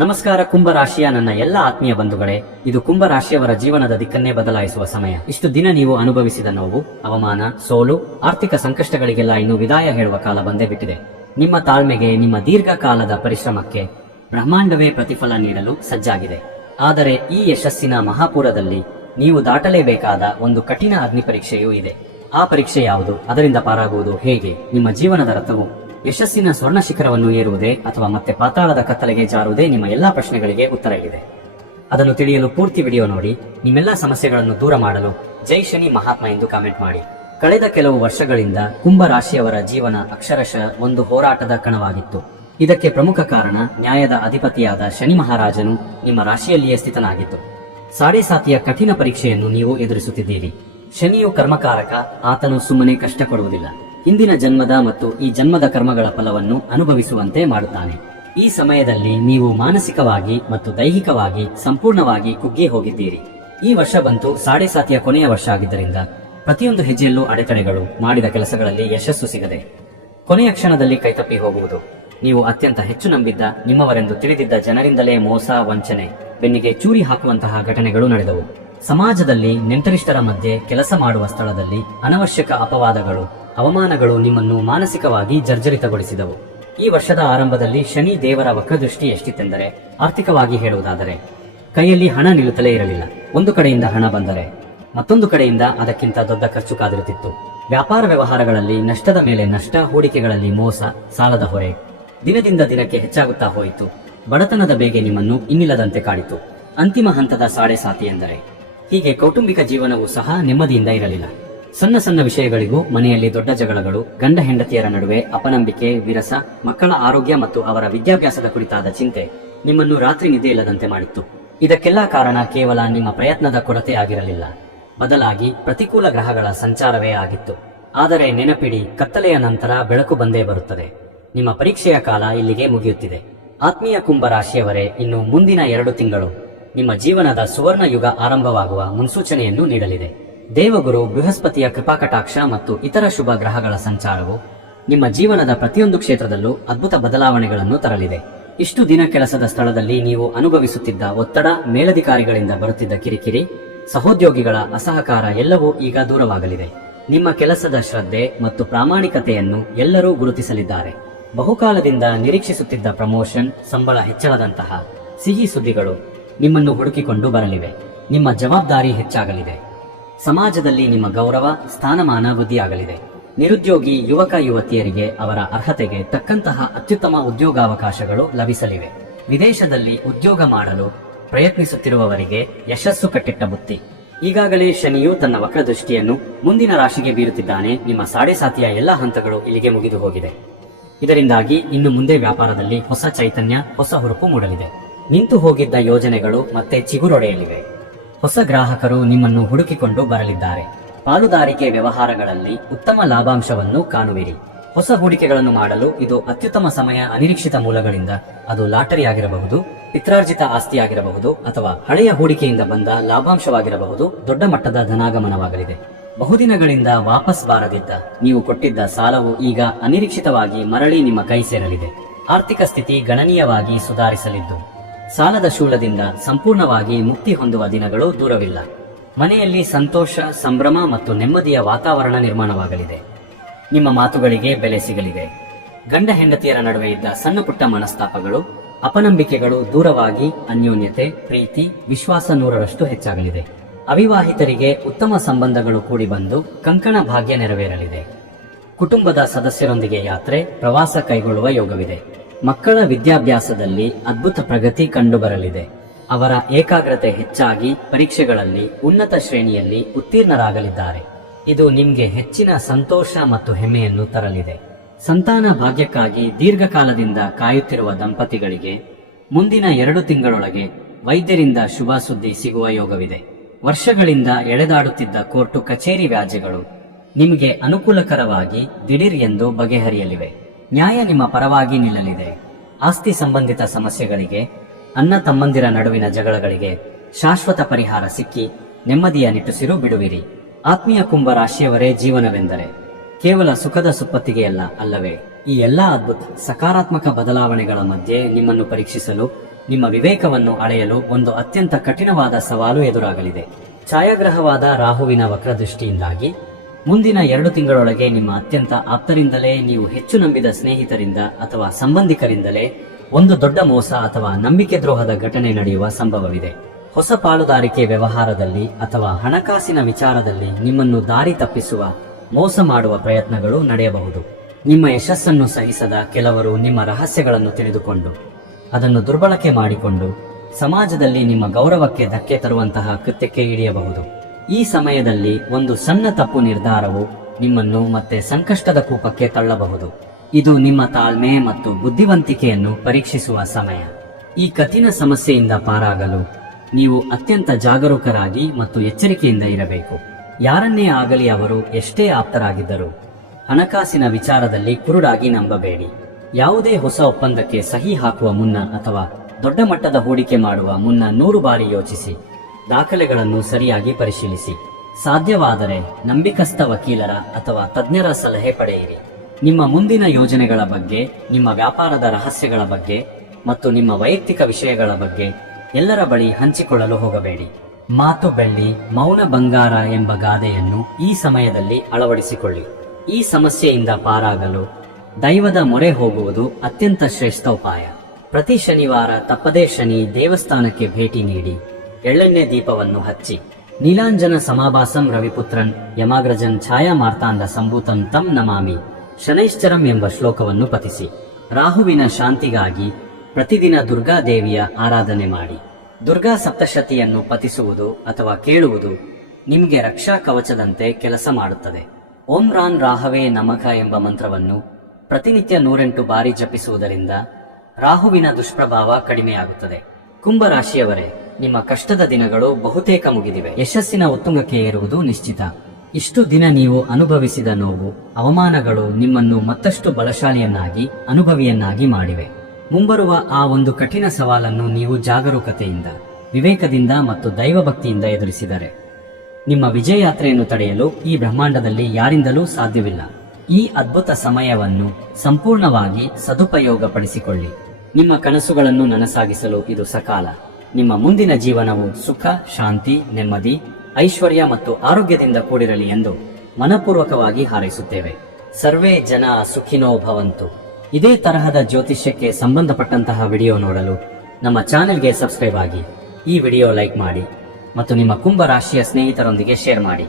ನಮಸ್ಕಾರ ಕುಂಭ ರಾಶಿಯ ನನ್ನ ಎಲ್ಲ ಆತ್ಮೀಯ ಬಂಧುಗಳೇ, ಇದು ಕುಂಭ ರಾಶಿಯವರ ಜೀವನದ ದಿಕ್ಕನ್ನೇ ಬದಲಾಯಿಸುವ ಸಮಯ. ಇಷ್ಟು ದಿನ ನೀವು ಅನುಭವಿಸಿದ ನೋವು, ಅವಮಾನ, ಸೋಲು, ಆರ್ಥಿಕ ಸಂಕಷ್ಟಗಳಿಗೆಲ್ಲ ಇನ್ನು ವಿದಾಯ ಹೇಳುವ ಕಾಲ ಬಂದೇ ಬಿಟ್ಟಿದೆ. ನಿಮ್ಮ ತಾಳ್ಮೆಗೆ, ನಿಮ್ಮ ದೀರ್ಘಕಾಲದ ಪರಿಶ್ರಮಕ್ಕೆ ಬ್ರಹ್ಮಾಂಡವೇ ಪ್ರತಿಫಲ ನೀಡಲು ಸಜ್ಜಾಗಿದೆ. ಆದರೆ ಈ ಯಶಸ್ಸಿನ ಮಹಾಪೂರದಲ್ಲಿ ನೀವು ದಾಟಲೇಬೇಕಾದ ಒಂದು ಕಠಿಣ ಅಗ್ನಿ ಪರೀಕ್ಷೆಯೂ ಇದೆ. ಆ ಪರೀಕ್ಷೆ ಯಾವುದು? ಅದರಿಂದ ಪಾರಾಗುವುದು ಹೇಗೆ? ನಿಮ್ಮ ಜೀವನದ ರಥವು ಯಶಸ್ಸಿನ ಸ್ವರ್ಣ ಶಿಖರವನ್ನು ಏರುವುದೇ ಅಥವಾ ಮತ್ತೆ ಪಾತಾಳದ ಕತ್ತಲೆಗೆ ಜಾರುವುದೇ? ನಿಮ್ಮ ಎಲ್ಲಾ ಪ್ರಶ್ನೆಗಳಿಗೆ ಉತ್ತರ ಇದೆ. ಅದನ್ನು ತಿಳಿಯಲು ಪೂರ್ತಿ ವಿಡಿಯೋ ನೋಡಿ. ನಿಮ್ಮೆಲ್ಲಾ ಸಮಸ್ಯೆಗಳನ್ನು ದೂರ ಮಾಡಲು ಜೈ ಶನಿ ಮಹಾತ್ಮ ಎಂದು ಕಾಮೆಂಟ್ ಮಾಡಿ. ಕಳೆದ ಕೆಲವು ವರ್ಷಗಳಿಂದ ಕುಂಭ ರಾಶಿಯವರ ಜೀವನ ಅಕ್ಷರಶಃ ಒಂದು ಹೋರಾಟದ ಕಣವಾಗಿತ್ತು. ಇದಕ್ಕೆ ಪ್ರಮುಖ ಕಾರಣ ನ್ಯಾಯದ ಅಧಿಪತಿಯಾದ ಶನಿ ಮಹಾರಾಜನು ನಿಮ್ಮ ರಾಶಿಯಲ್ಲಿಯೇ ಸ್ಥಿತನಾಗಿತ್ತು. ಸಾಡೆ ಸಾತಿಯ ಕಠಿಣ ಪರೀಕ್ಷೆಯನ್ನು ನೀವು ಎದುರಿಸುತ್ತಿದ್ದೀರಿ. ಶನಿಯು ಕರ್ಮಕಾರಕ. ಆತನು ಸುಮ್ಮನೆ ಕಷ್ಟ ಕೊಡುವುದಿಲ್ಲ. ಹಿಂದಿನ ಜನ್ಮದ ಮತ್ತು ಈ ಜನ್ಮದ ಕರ್ಮಗಳ ಫಲವನ್ನು ಅನುಭವಿಸುವಂತೆ ಮಾಡುತ್ತಾನೆ. ಈ ಸಮಯದಲ್ಲಿ ನೀವು ಮಾನಸಿಕವಾಗಿ ಮತ್ತು ದೈಹಿಕವಾಗಿ ಸಂಪೂರ್ಣವಾಗಿ ಕುಗ್ಗಿ ಹೋಗಿದ್ದೀರಿ. ಈ ವರ್ಷ ಬಂತು ಸಾಡೆ ಸಾತಿಯ ಕೊನೆಯ ವರ್ಷ ಆಗಿದ್ದರಿಂದ ಪ್ರತಿಯೊಂದು ಹೆಜ್ಜೆಯಲ್ಲೂ ಅಡೆತಡೆಗಳು, ಮಾಡಿದ ಕೆಲಸಗಳಲ್ಲಿ ಯಶಸ್ಸು ಸಿಗದೆ ಕೊನೆಯ ಕ್ಷಣದಲ್ಲಿ ಕೈತಪ್ಪಿ ಹೋಗುವುದು. ನೀವು ಅತ್ಯಂತ ಹೆಚ್ಚು ನಂಬಿದ್ದ, ನಿಮ್ಮವರೆಂದು ತಿಳಿದಿದ್ದ ಜನರಿಂದಲೇ ಮೋಸ, ವಂಚನೆ, ಬೆನ್ನಿಗೆ ಚೂರಿ ಹಾಕುವಂತಹ ಘಟನೆಗಳು ನಡೆದವು. ಸಮಾಜದಲ್ಲಿ, ನೆಂಟರಿಷ್ಟರ ಮಧ್ಯೆ, ಕೆಲಸ ಮಾಡುವ ಸ್ಥಳದಲ್ಲಿ ಅನವಶ್ಯಕ ಅಪವಾದಗಳು, ಅವಮಾನಗಳು ನಿಮ್ಮನ್ನು ಮಾನಸಿಕವಾಗಿ ಜರ್ಜರಿತಗೊಳಿಸಿದವು. ಈ ವರ್ಷದ ಆರಂಭದಲ್ಲಿ ಶನಿ ದೇವರ ವಕ್ರದೃಷ್ಟಿ ಎಷ್ಟಿತ್ತೆಂದರೆ, ಆರ್ಥಿಕವಾಗಿ ಹೇಳುವುದಾದರೆ ಕೈಯಲ್ಲಿ ಹಣ ನಿಲ್ಲುತ್ತಲೇ ಇರಲಿಲ್ಲ. ಒಂದು ಕಡೆಯಿಂದ ಹಣ ಬಂದರೆ ಮತ್ತೊಂದು ಕಡೆಯಿಂದ ಅದಕ್ಕಿಂತ ದೊಡ್ಡ ಖರ್ಚು ಕಾದಿರುತ್ತಿತ್ತು. ವ್ಯಾಪಾರ ವ್ಯವಹಾರಗಳಲ್ಲಿ ನಷ್ಟದ ಮೇಲೆ ನಷ್ಟ, ಹೂಡಿಕೆಗಳಲ್ಲಿ ಮೋಸ, ಸಾಲದ ಹೊರೆ ದಿನದಿಂದ ದಿನಕ್ಕೆ ಹೆಚ್ಚಾಗುತ್ತಾ ಹೋಯಿತು. ಬಡತನದ ಬೇಗೆ ನಿಮ್ಮನ್ನು ಇನ್ನಿಲ್ಲದಂತೆ ಕಾಡಿತು. ಅಂತಿಮ ಹಂತದ ಸಾಡೆ ಸಾತಿ ಎಂದರೆ ಹೀಗೆ ಕೌಟುಂಬಿಕ ಜೀವನವೂ ಸಹ ನೆಮ್ಮದಿಯಿಂದ ಇರಲಿಲ್ಲ. ಸಣ್ಣ ಸಣ್ಣ ವಿಷಯಗಳಿಗೂ ಮನೆಯಲ್ಲಿ ದೊಡ್ಡ ಜಗಳಗಳು, ಗಂಡ ಹೆಂಡತಿಯರ ನಡುವೆ ಅಪನಂಬಿಕೆ, ವಿರಸ, ಮಕ್ಕಳ ಆರೋಗ್ಯ ಮತ್ತು ಅವರ ವಿದ್ಯಾಭ್ಯಾಸದ ಕುರಿತಾದ ಚಿಂತೆ ನಿಮ್ಮನ್ನು ರಾತ್ರಿ ನಿದ್ದೆ ಇಲ್ಲದಂತೆ ಮಾಡಿತ್ತು. ಇದಕ್ಕೆಲ್ಲ ಕಾರಣ ಕೇವಲ ನಿಮ್ಮ ಪ್ರಯತ್ನದ ಕೊರತೆ ಆಗಿರಲಿಲ್ಲ, ಬದಲಾಗಿ ಪ್ರತಿಕೂಲ ಗ್ರಹಗಳ ಸಂಚಾರವೇ ಆಗಿತ್ತು. ಆದರೆ ನೆನಪಿಡಿ, ಕತ್ತಲೆಯ ನಂತರ ಬೆಳಕು ಬಂದೇ ಬರುತ್ತದೆ. ನಿಮ್ಮ ಪರೀಕ್ಷೆಯ ಕಾಲ ಇಲ್ಲಿಗೆ ಮುಗಿಯುತ್ತಿದೆ. ಆತ್ಮೀಯ ಕುಂಭ ರಾಶಿಯವರೇ, ಇನ್ನು ಮುಂದಿನ 2 ತಿಂಗಳು ನಿಮ್ಮ ಜೀವನದ ಸುವರ್ಣ ಯುಗ ಆರಂಭವಾಗುವ ಮುನ್ಸೂಚನೆಯನ್ನು ನೀಡಲಿದೆ. ದೇವಗುರು ಬೃಹಸ್ಪತಿಯ ಕೃಪಾಕಟಾಕ್ಷ ಮತ್ತು ಇತರ ಶುಭ ಗ್ರಹಗಳ ಸಂಚಾರವು ನಿಮ್ಮ ಜೀವನದ ಪ್ರತಿಯೊಂದು ಕ್ಷೇತ್ರದಲ್ಲೂ ಅದ್ಭುತ ಬದಲಾವಣೆಗಳನ್ನು ತರಲಿದೆ. ಇಷ್ಟು ದಿನ ಕೆಲಸದ ಸ್ಥಳದಲ್ಲಿ ನೀವು ಅನುಭವಿಸುತ್ತಿದ್ದ ಒತ್ತಡ, ಮೇಲಧಿಕಾರಿಗಳಿಂದ ಬರುತ್ತಿದ್ದ ಕಿರಿಕಿರಿ, ಸಹೋದ್ಯೋಗಿಗಳ ಅಸಹಕಾರ ಎಲ್ಲವೂ ಈಗ ದೂರವಾಗಲಿದೆ. ನಿಮ್ಮ ಕೆಲಸದ ಶ್ರದ್ಧೆ ಮತ್ತು ಪ್ರಾಮಾಣಿಕತೆಯನ್ನು ಎಲ್ಲರೂ ಗುರುತಿಸಲಿದ್ದಾರೆ. ಬಹುಕಾಲದಿಂದ ನಿರೀಕ್ಷಿಸುತ್ತಿದ್ದ ಪ್ರಮೋಷನ್, ಸಂಬಳ ಹೆಚ್ಚಳದಂತಹ ಸಿಹಿ ಸುದ್ದಿಗಳು ನಿಮ್ಮನ್ನು ಹುಡುಕಿಕೊಂಡು ಬರಲಿವೆ. ನಿಮ್ಮ ಜವಾಬ್ದಾರಿ ಹೆಚ್ಚಾಗಲಿದೆ. ಸಮಾಜದಲ್ಲಿ ನಿಮ್ಮ ಗೌರವ, ಸ್ಥಾನಮಾನ ವೃದ್ಧಿಯಾಗಲಿದೆ. ನಿರುದ್ಯೋಗಿ ಯುವಕ ಯುವತಿಯರಿಗೆ ಅವರ ಅರ್ಹತೆಗೆ ತಕ್ಕಂತಹ ಅತ್ಯುತ್ತಮ ಉದ್ಯೋಗಾವಕಾಶಗಳು ಲಭಿಸಲಿವೆ. ವಿದೇಶದಲ್ಲಿ ಉದ್ಯೋಗ ಮಾಡಲು ಪ್ರಯತ್ನಿಸುತ್ತಿರುವವರಿಗೆ ಯಶಸ್ಸು ಕಟ್ಟಿಟ್ಟ ಬುತ್ತಿ. ಈಗಾಗಲೇ ಶನಿಯು ತನ್ನ ವಕ್ರದೃಷ್ಟಿಯನ್ನು ಮುಂದಿನ ರಾಶಿಗೆ ಬೀರುತ್ತಿದ್ದಾನೆ. ನಿಮ್ಮ ಸಾಡೆ ಸಾತಿಯ ಎಲ್ಲಾ ಹಂತಗಳು ಇಲ್ಲಿಗೆ ಮುಗಿದು ಹೋಗಿದೆ. ಇದರಿಂದಾಗಿ ಇನ್ನು ಮುಂದೆ ವ್ಯಾಪಾರದಲ್ಲಿ ಹೊಸ ಚೈತನ್ಯ, ಹೊಸ ಹುರುಪು ಮೂಡಲಿದೆ. ನಿಂತು ಹೋಗಿದ್ದ ಯೋಜನೆಗಳು ಮತ್ತೆ ಚಿಗುರೊಡೆಯಲಿವೆ. ಹೊಸ ಗ್ರಾಹಕರು ನಿಮ್ಮನ್ನು ಹುಡುಕಿಕೊಂಡು ಬರಲಿದ್ದಾರೆ. ಪಾಲುದಾರಿಕೆ ವ್ಯವಹಾರಗಳಲ್ಲಿ ಉತ್ತಮ ಲಾಭಾಂಶವನ್ನು ಕಾಣುವಿರಿ. ಹೊಸ ಹೂಡಿಕೆಗಳನ್ನು ಮಾಡಲು ಇದು ಅತ್ಯುತ್ತಮ ಸಮಯ. ಅನಿರೀಕ್ಷಿತ ಮೂಲಗಳಿಂದ, ಅದು ಲಾಟರಿ ಆಗಿರಬಹುದು, ಪಿತ್ರಾರ್ಜಿತ ಆಸ್ತಿಯಾಗಿರಬಹುದು, ಅಥವಾ ಹಳೆಯ ಹೂಡಿಕೆಯಿಂದ ಬಂದ ಲಾಭಾಂಶವಾಗಿರಬಹುದು. ದೊಡ್ಡ ಮಟ್ಟದ ಧನಾಗಮನವಾಗಲಿದೆ. ಬಹುದಿನಗಳಿಂದ ವಾಪಸ್ ಬಾರದಿದ್ದ ನೀವು ಕೊಟ್ಟಿದ್ದ ಸಾಲವು ಈಗ ಅನಿರೀಕ್ಷಿತವಾಗಿ ಮರಳಿ ನಿಮ್ಮ ಕೈ ಸೇರಲಿದೆ. ಆರ್ಥಿಕ ಸ್ಥಿತಿ ಗಣನೀಯವಾಗಿ ಸುಧಾರಿಸಲಿದ್ದು ಸಾಲದ ಶೂಲದಿಂದ ಸಂಪೂರ್ಣವಾಗಿ ಮುಕ್ತಿ ಹೊಂದುವ ದಿನಗಳು ದೂರವಿಲ್ಲ. ಮನೆಯಲ್ಲಿ ಸಂತೋಷ, ಸಂಭ್ರಮ ಮತ್ತು ನೆಮ್ಮದಿಯ ವಾತಾವರಣ ನಿರ್ಮಾಣವಾಗಲಿದೆ. ನಿಮ್ಮ ಮಾತುಗಳಿಗೆ ಬೆಲೆ ಸಿಗಲಿದೆ. ಗಂಡ ಹೆಂಡತಿಯರ ನಡುವೆ ಇದ್ದ ಸಣ್ಣ ಪುಟ್ಟ ಮನಸ್ತಾಪಗಳು, ಅಪನಂಬಿಕೆಗಳು ದೂರವಾಗಿ ಅನ್ಯೋನ್ಯತೆ, ಪ್ರೀತಿ, ವಿಶ್ವಾಸ 100ರಷ್ಟು ಹೆಚ್ಚಾಗಲಿದೆ. ಅವಿವಾಹಿತರಿಗೆ ಉತ್ತಮ ಸಂಬಂಧಗಳು ಕೂಡಿ ಬಂದು ಕಂಕಣ ಭಾಗ್ಯ ನೆರವೇರಲಿದೆ. ಕುಟುಂಬದ ಸದಸ್ಯರೊಂದಿಗೆ ಯಾತ್ರೆ, ಪ್ರವಾಸ ಕೈಗೊಳ್ಳುವ ಯೋಗವಿದೆ. ಮಕ್ಕಳ ವಿದ್ಯಾಭ್ಯಾಸದಲ್ಲಿ ಅದ್ಭುತ ಪ್ರಗತಿ ಕಂಡುಬರಲಿದೆ. ಅವರ ಏಕಾಗ್ರತೆ ಹೆಚ್ಚಾಗಿ ಪರೀಕ್ಷೆಗಳಲ್ಲಿ ಉನ್ನತ ಶ್ರೇಣಿಯಲ್ಲಿ ಉತ್ತೀರ್ಣರಾಗಲಿದ್ದಾರೆ. ಇದು ನಿಮಗೆ ಹೆಚ್ಚಿನ ಸಂತೋಷ ಮತ್ತು ಹೆಮ್ಮೆಯನ್ನು ತರಲಿದೆ. ಸಂತಾನ ಭಾಗ್ಯಕ್ಕಾಗಿ ದೀರ್ಘಕಾಲದಿಂದ ಕಾಯುತ್ತಿರುವ ದಂಪತಿಗಳಿಗೆ ಮುಂದಿನ 2 ತಿಂಗಳೊಳಗೆ ವೈದ್ಯರಿಂದ ಶುಭ ಸುದ್ದಿ ಸಿಗುವ ಯೋಗವಿದೆ. ವರ್ಷಗಳಿಂದ ಎಳೆದಾಡುತ್ತಿದ್ದ ಕೋರ್ಟು ಕಚೇರಿ ವ್ಯಾಜ್ಯಗಳು ನಿಮಗೆ ಅನುಕೂಲಕರವಾಗಿ ದಿಢೀರ್ ಎಂದು ಬಗೆಹರಿಯಲಿವೆ. ನ್ಯಾಯ ನಿಮ್ಮ ಪರವಾಗಿ ನಿಲ್ಲಲಿದೆ. ಆಸ್ತಿ ಸಂಬಂಧಿತ ಸಮಸ್ಯೆಗಳಿಗೆ, ಅಣ್ಣ ತಮ್ಮಂದಿರ ನಡುವಿನ ಜಗಳಗಳಿಗೆ ಶಾಶ್ವತ ಪರಿಹಾರ ಸಿಕ್ಕಿ ನೆಮ್ಮದಿಯ ನಿಟ್ಟುಸಿರು ಬಿಡುವಿರಿ. ಆತ್ಮೀಯ ಕುಂಭ ರಾಶಿಯವರೇ, ಜೀವನವೆಂದರೆ ಕೇವಲ ಸುಖದ ಸುಪ್ಪತ್ತಿಗೆಯಲ್ಲ, ಅಲ್ಲವೇ? ಈ ಎಲ್ಲಾ ಅದ್ಭುತ ಸಕಾರಾತ್ಮಕ ಬದಲಾವಣೆಗಳ ಮಧ್ಯೆ ನಿಮ್ಮನ್ನು ಪರೀಕ್ಷಿಸಲು ನಿಮ್ಮ ವಿವೇಕವನ್ನು ಅಳೆಯಲು ಒಂದು ಅತ್ಯಂತ ಕಠಿಣವಾದ ಸವಾಲು ಎದುರಾಗಲಿದೆ. ಛಾಯಾಗ್ರಹವಾದ ರಾಹುವಿನ ವಕ್ರದೃಷ್ಟಿಯಿಂದಾಗಿ ಮುಂದಿನ 2 ತಿಂಗಳೊಳಗೆ ನಿಮ್ಮ ಅತ್ಯಂತ ಆಪ್ತರಿಂದಲೇ, ನೀವು ಹೆಚ್ಚು ನಂಬಿದ ಸ್ನೇಹಿತರಿಂದ ಅಥವಾ ಸಂಬಂಧಿಕರಿಂದಲೇ ಒಂದು ದೊಡ್ಡ ಮೋಸ ಅಥವಾ ನಂಬಿಕೆ ದ್ರೋಹದ ಘಟನೆ ನಡೆಯುವ ಸಂಭವವಿದೆ. ಹೊಸ ಪಾಲುದಾರಿಕೆ ವ್ಯವಹಾರದಲ್ಲಿ ಅಥವಾ ಹಣಕಾಸಿನ ವಿಚಾರದಲ್ಲಿ ನಿಮ್ಮನ್ನು ದಾರಿ ತಪ್ಪಿಸುವ, ಮೋಸ ಮಾಡುವ ಪ್ರಯತ್ನಗಳು ನಡೆಯಬಹುದು. ನಿಮ್ಮ ಯಶಸ್ಸನ್ನು ಸಹಿಸದ ಕೆಲವರು ನಿಮ್ಮ ರಹಸ್ಯಗಳನ್ನು ತಿಳಿದುಕೊಂಡು ಅದನ್ನು ದುರ್ಬಳಕೆ ಮಾಡಿಕೊಂಡು ಸಮಾಜದಲ್ಲಿ ನಿಮ್ಮ ಗೌರವಕ್ಕೆ ಧಕ್ಕೆ ತರುವಂತಹ ಕೃತ್ಯಕ್ಕೆ ಇಳಿಯಬಹುದು. ಈ ಸಮಯದಲ್ಲಿ ಒಂದು ಸಣ್ಣ ತಪ್ಪು ನಿರ್ಧಾರವು ನಿಮ್ಮನ್ನು ಮತ್ತೆ ಸಂಕಷ್ಟದ ಕೂಪಕ್ಕೆ ತಳ್ಳಬಹುದು. ಇದು ನಿಮ್ಮ ತಾಳ್ಮೆ ಮತ್ತು ಬುದ್ಧಿವಂತಿಕೆಯನ್ನು ಪರೀಕ್ಷಿಸುವ ಸಮಯ. ಈ ಕಠಿಣ ಸಮಸ್ಯೆಯಿಂದ ಪಾರಾಗಲು ನೀವು ಅತ್ಯಂತ ಜಾಗರೂಕರಾಗಿ ಮತ್ತು ಎಚ್ಚರಿಕೆಯಿಂದ ಇರಬೇಕು. ಯಾರನ್ನೇ ಆಗಲಿ, ಅವರು ಎಷ್ಟೇ ಆಪ್ತರಾಗಿದ್ದರೂ ಹಣಕಾಸಿನ ವಿಚಾರದಲ್ಲಿ ಕುರುಡಾಗಿ ನಂಬಬೇಡಿ. ಯಾವುದೇ ಹೊಸ ಒಪ್ಪಂದಕ್ಕೆ ಸಹಿ ಹಾಕುವ ಮುನ್ನ ಅಥವಾ ದೊಡ್ಡ ಮಟ್ಟದ ಹೂಡಿಕೆ ಮಾಡುವ ಮುನ್ನ 100 ಬಾರಿ ಯೋಚಿಸಿ. ದಾಖಲೆಗಳನ್ನು ಸರಿಯಾಗಿ ಪರಿಶೀಲಿಸಿ. ಸಾಧ್ಯವಾದರೆ ನಂಬಿಕಸ್ಥ ವಕೀಲರ ಅಥವಾ ತಜ್ಞರ ಸಲಹೆ ಪಡೆಯಿರಿ. ನಿಮ್ಮ ಮುಂದಿನ ಯೋಜನೆಗಳ ಬಗ್ಗೆ, ನಿಮ್ಮ ವ್ಯಾಪಾರದ ರಹಸ್ಯಗಳ ಬಗ್ಗೆ ಮತ್ತು ನಿಮ್ಮ ವೈಯಕ್ತಿಕ ವಿಷಯಗಳ ಬಗ್ಗೆ ಎಲ್ಲರ ಬಳಿ ಹಂಚಿಕೊಳ್ಳಲು ಹೋಗಬೇಡಿ. ಮಾತು ಬೆಳ್ಳಿ, ಮೌನ ಬಂಗಾರ ಎಂಬ ಗಾದೆಯನ್ನು ಈ ಸಮಯದಲ್ಲಿ ಅಳವಡಿಸಿಕೊಳ್ಳಿ. ಈ ಸಮಸ್ಯೆಯಿಂದ ಪಾರಾಗಲು ದೈವದ ಮೊರೆ ಹೋಗುವುದು ಅತ್ಯಂತ ಶ್ರೇಷ್ಠ ಉಪಾಯ. ಪ್ರತಿ ಶನಿವಾರ ತಪ್ಪದೇ ಶನಿ ದೇವಸ್ಥಾನಕ್ಕೆ ಭೇಟಿ ನೀಡಿ ಎಳ್ಳೆಣ್ಣೆ ದೀಪವನ್ನು ಹಚ್ಚಿ ನೀಲಾಂಜನ ಸಮಾಭಾಸಂ ರವಿಪುತ್ರನ್ ಯಮಾಗ್ರಜನ್ ಛಾಯಾ ಮಾರ್ತಾಂಡ ಸಂಭೂತಂ ತಂ ನಮಾಮಿ ಶನೈಶ್ಚರಂ ಎಂಬ ಶ್ಲೋಕವನ್ನು ಪಠಿಸಿ. ರಾಹುವಿನ ಶಾಂತಿಗಾಗಿ ಪ್ರತಿದಿನ ದುರ್ಗಾದೇವಿಯ ಆರಾಧನೆ ಮಾಡಿ. ದುರ್ಗಾ ಸಪ್ತಶತಿಯನ್ನು ಪಠಿಸುವುದು ಅಥವಾ ಕೇಳುವುದು ನಿಮಗೆ ರಕ್ಷಾ ಕವಚದಂತೆ ಕೆಲಸ ಮಾಡುತ್ತದೆ. ಓಂ ರಾನ್ ರಾಹವೇ ನಮಃ ಎಂಬ ಮಂತ್ರವನ್ನು ಪ್ರತಿನಿತ್ಯ 108 ಬಾರಿ ಜಪಿಸುವುದರಿಂದ ರಾಹುವಿನ ದುಷ್ಪ್ರಭಾವ ಕಡಿಮೆಯಾಗುತ್ತದೆ. ಕುಂಭರಾಶಿಯವರೇ, ನಿಮ್ಮ ಕಷ್ಟದ ದಿನಗಳು ಬಹುತೇಕ ಮುಗಿದಿವೆ. ಯಶಸ್ಸಿನ ಉತ್ತುಂಗಕ್ಕೆ ಏರುವುದು ನಿಶ್ಚಿತ. ಇಷ್ಟು ದಿನ ನೀವು ಅನುಭವಿಸಿದ ನೋವು, ಅವಮಾನಗಳು ನಿಮ್ಮನ್ನು ಮತ್ತಷ್ಟು ಬಲಶಾಲಿಯನ್ನಾಗಿ, ಅನುಭವಿಯನ್ನಾಗಿ ಮಾಡಿವೆ. ಮುಂಬರುವ ಆ ಒಂದು ಕಠಿಣ ಸವಾಲನ್ನು ನೀವು ಜಾಗರೂಕತೆಯಿಂದ, ವಿವೇಕದಿಂದ ಮತ್ತು ದೈವಭಕ್ತಿಯಿಂದ ಎದುರಿಸಿದರೆ ನಿಮ್ಮ ವಿಜಯಯಾತ್ರೆಯನ್ನು ತಡೆಯಲು ಈ ಬ್ರಹ್ಮಾಂಡದಲ್ಲಿ ಯಾರಿಂದಲೂ ಸಾಧ್ಯವಿಲ್ಲ. ಈ ಅದ್ಭುತ ಸಮಯವನ್ನು ಸಂಪೂರ್ಣವಾಗಿ ಸದುಪಯೋಗಪಡಿಸಿಕೊಳ್ಳಿ. ನಿಮ್ಮ ಕನಸುಗಳನ್ನು ನನಸಾಗಿಸಲು ಇದು ಸಕಾಲ. ನಿಮ್ಮ ಮುಂದಿನ ಜೀವನವು ಸುಖ, ಶಾಂತಿ, ನೆಮ್ಮದಿ, ಐಶ್ವರ್ಯ ಮತ್ತು ಆರೋಗ್ಯದಿಂದ ಕೂಡಿರಲಿ ಎಂದು ಮನಪೂರ್ವಕವಾಗಿ ಹಾರೈಸುತ್ತೇವೆ. ಸರ್ವೇ ಜನ ಸುಖಿನೋ ಭವಂತು. ಇದೇ ತರಹದ ಜ್ಯೋತಿಷ್ಯಕ್ಕೆ ಸಂಬಂಧಪಟ್ಟಂತಹ ವಿಡಿಯೋ ನೋಡಲು ನಮ್ಮ ಚಾನೆಲ್ಗೆ ಸಬ್ಸ್ಕ್ರೈಬ್ ಆಗಿ, ಈ ವಿಡಿಯೋ ಲೈಕ್ ಮಾಡಿ ಮತ್ತು ನಿಮ್ಮ ಕುಂಭ ರಾಶಿಯ ಸ್ನೇಹಿತರೊಂದಿಗೆ ಶೇರ್ ಮಾಡಿ.